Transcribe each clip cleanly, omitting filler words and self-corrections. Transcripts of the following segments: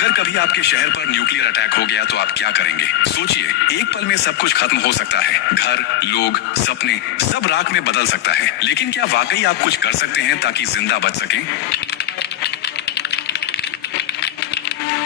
अगर कभी आपके शहर पर न्यूक्लियर अटैक हो गया तो आप क्या करेंगे? सोचिए, एक पल में सब कुछ खत्म हो सकता है। घर, लोग, सपने, सब राख में बदल सकता है। लेकिन क्या वाकई आप कुछ कर सकते हैं ताकि जिंदा बच सकें?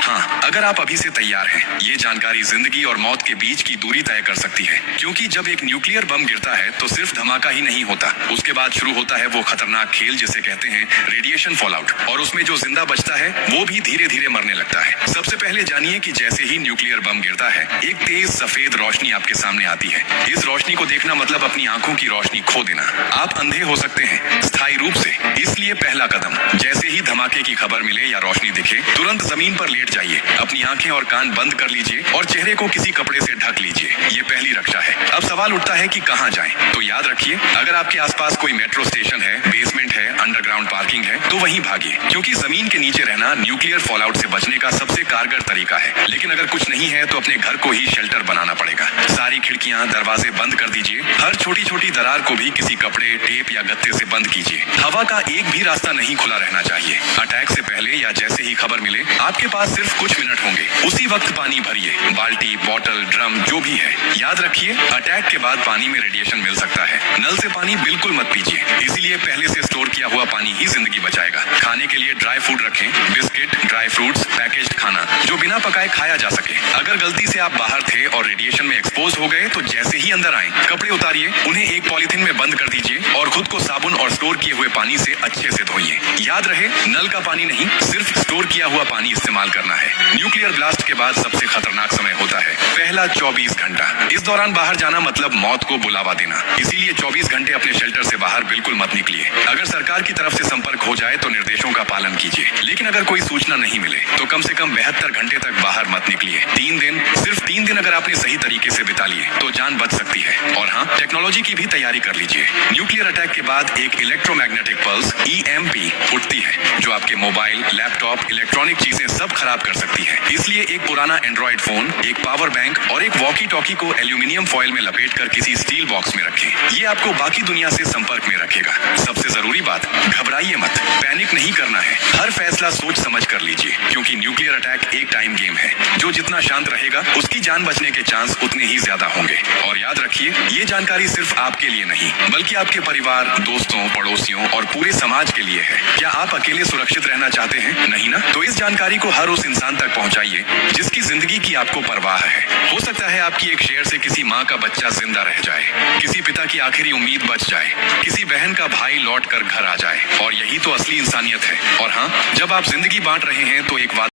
हाँ, अगर आप अभी से तैयार हैं, ये जानकारी जिंदगी और मौत के बीच की दूरी तय कर सकती है। क्योंकि जब एक न्यूक्लियर बम गिरता है तो सिर्फ धमाका ही नहीं होता, उसके बाद शुरू होता है वो खतरनाक खेल जिसे कहते हैं रेडिएशन फॉलआउट। और उसमें जो जिंदा बचता है वो भी धीरे धीरे मरने लगता है। सबसे पहले जानिए कि जैसे ही न्यूक्लियर बम गिरता है, एक तेज सफेद रोशनी आपके सामने आती है। इस रोशनी को देखना मतलब अपनी आंखों की रोशनी खो देना। आप अंधे हो सकते हैं, स्थायी रूप से। इसलिए पहला कदम, जैसे ही धमाके की खबर मिले या रोशनी दिखे, तुरंत जमीन पर लेट जाइए, अपनी आंखें और कान बंद कर लीजिए और चेहरे को किसी कपड़े से ढक लीजिए। ये पहली रक्षा है। अब सवाल उठता है कि कहां जाएं? तो याद रखिए, अगर आपके आसपास कोई मेट्रो स्टेशन है, बेसमेंट है, अंडरग्राउंड पार्किंग है, तो वहीं भागिए। क्योंकि जमीन के नीचे रहना न्यूक्लियर फॉलआउट से बचने का सबसे कारगर तरीका है। लेकिन अगर कुछ नहीं है तो अपने घर को ही शेल्टर बनाना पड़ेगा। सारी खिड़कियां, दरवाजे बंद कर दीजिए। हर छोटी छोटी दरार को भी किसी कपड़े, टेप या गत्ते से बंद कीजिए। हवा का एक भी रास्ता नहीं खुला रहना चाहिए। अटैक से पहले या जैसे ही खबर मिले, आपके पास सिर्फ कुछ मिनट होंगे। उसी वक्त पानी भरिए, बाल्टी, बोतल, ड्रम, जो भी है। याद रखिए, अटैक के बाद पानी में रेडिएशन मिल सकता है। नल से पानी बिल्कुल मत पीजिए, इसीलिए पहले से स्टोर किया हुआ पानी ही जिंदगी बचाएगा। खाने के लिए ड्राई फूड रखें, बिस्किट, ड्राई फ्रूट्स, पैकेज्ड खाना जो बिना पकाए खाया जा सके। अगर गलती से आप बाहर थे और रेडिएशन में एक्सपोज हो गए तो जैसे ही अंदर आए, कपड़े उतारिए, उन्हें एक पॉलिथीन में बंद कर दीजिए और खुद को साबुन और स्टोर किए हुए पानी से अच्छे से धोइए। याद रहे, नल का पानी नहीं, सिर्फ स्टोर किया हुआ पानी इस्तेमाल करना है। न्यूक्लियर ब्लास्ट के बाद सबसे खतरनाक समय होता है पहला 24 घंटा। इस दौरान बाहर जाना मतलब मौत को बुलावा देना। इसीलिए 24 घंटे अपने शेल्टर से बाहर बिल्कुल मत निकलिए। अगर सरकार की तरफ से संपर्क हो जाए तो निर्देशों का पालन कीजिए। लेकिन अगर कोई सूचना नहीं मिले तो कम से कम 72 घंटे तक बाहर मत निकलिए। 3 दिन, सिर्फ 3 दिन अगर आपने सही तरीके से बिता लिए तो जान बच सकती है। और हाँ, टेक्नोलॉजी की भी तैयारी कर लीजिए। न्यूक्लियर अटैक के बाद एक इलेक्ट्रोमैग्नेटिक पल्स EMP उठती है, जो आपके मोबाइल, लैपटॉप, इलेक्ट्रॉनिक चीजें सब खराब कर सकती है। इसलिए एक पुराना एंड्रॉइड फोन, एक पावर बैंक और एक वॉकी टॉकी को एल्यूमिनियम फॉइल में लपेटकर किसी स्टील बॉक्स में रखें। ये आपको बाकी दुनिया से संपर्क में रखेगा। सबसे जरूरी बात, घबराइए मत, पैनिक नहीं करना है। हर फैसला सोच समझ कर लीजिए, क्योंकि न्यूक्लियर अटैक एक टाइम गेम है। जो जितना शांत रहेगा, उसकी जान बचने के चांस उतने ही ज्यादा होंगे। और याद रखिए, ये जानकारी सिर्फ आपके लिए नहीं, बल्कि आपके परिवार, दोस्तों, पड़ोसियों और पूरे समाज के लिए है। क्या आप अकेले सुरक्षित रहना चाहते हैं? नहीं ना? तो इस जानकारी को हर उस इंसान तक पहुंचाइए जिसकी जिंदगी की आपको परवाह है। हो सकता है आपकी एक शेयर से किसी माँ का बच्चा जिंदा रह जाए, किसी पिता की आखिरी उम्मीद बच जाए, किसी बहन का भाई लौट कर घर आ जाए। और यही तो असली इंसानियत है। और हाँ, जब आप जिंदगी बांट रहे हैं तो एक